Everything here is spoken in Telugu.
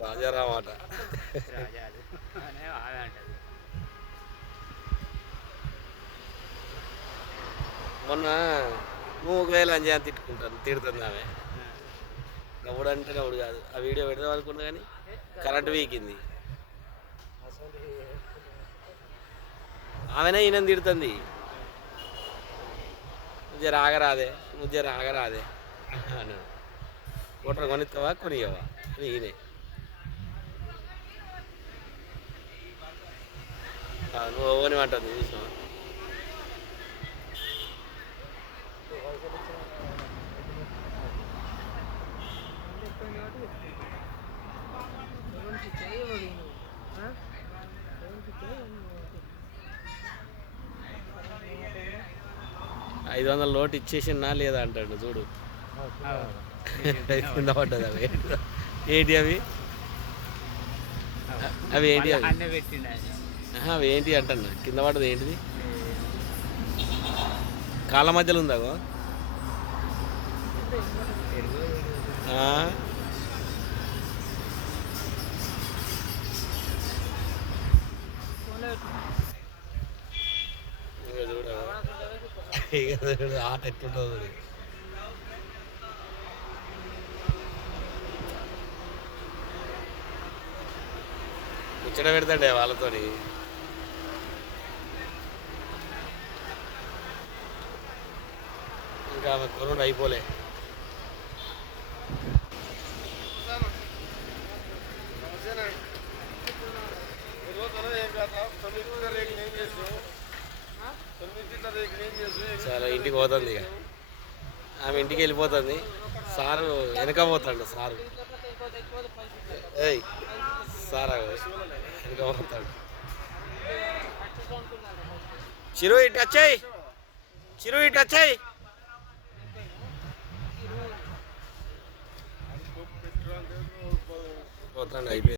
రాజారాం ఆట మొన్న నువ్వు ఒకవేళ అంజాన్ని తిడుతుంది ఆమె. నవ్వుడు అంటే నవ్వుడు కాదు. ఆ వీడియో పెడదాం అనుకున్నా కానీ కరెంట్ వీకింది. ఆమెనే ఈయన తిడుతుంది. నువ్వు రాగరాదే, నువ్వు రాగరాదే అన్నాడు. ఓటర్ కొనిస్తావా కొనియవా ఈయనే. నువ్వు ఓనిమంటుంది చూసినావా? $500 నోట్ ఇచ్చేసినా లేదా అంటాడు చూడు. కింద పడ్డది అవి ఏంటి అవి అవి ఏంటి అవి ఏంటి అంటున్నా. కింద పడ్డది ఏంటిది? కాళ్ళ మధ్యలో ఉందాగో. చూడ ఆట ఎట్లుంటుంది. ముచ్చట పెడతాడే వాళ్ళతోని. ఇంకా ఆమె కొనుడు అయిపోలే. చాలా ఇంటికి పోతుంది ఇక. ఆమె ఇంటికి వెళ్ళిపోతుంది. సారు వెనక పోతాడు. సారు ఏయ్ సారా వెనక పోతాడు. చిరు ఇటు వచ్చాయి, చిరు ఇటు వచ్చాయి. పోతాడు అయిపోయింది.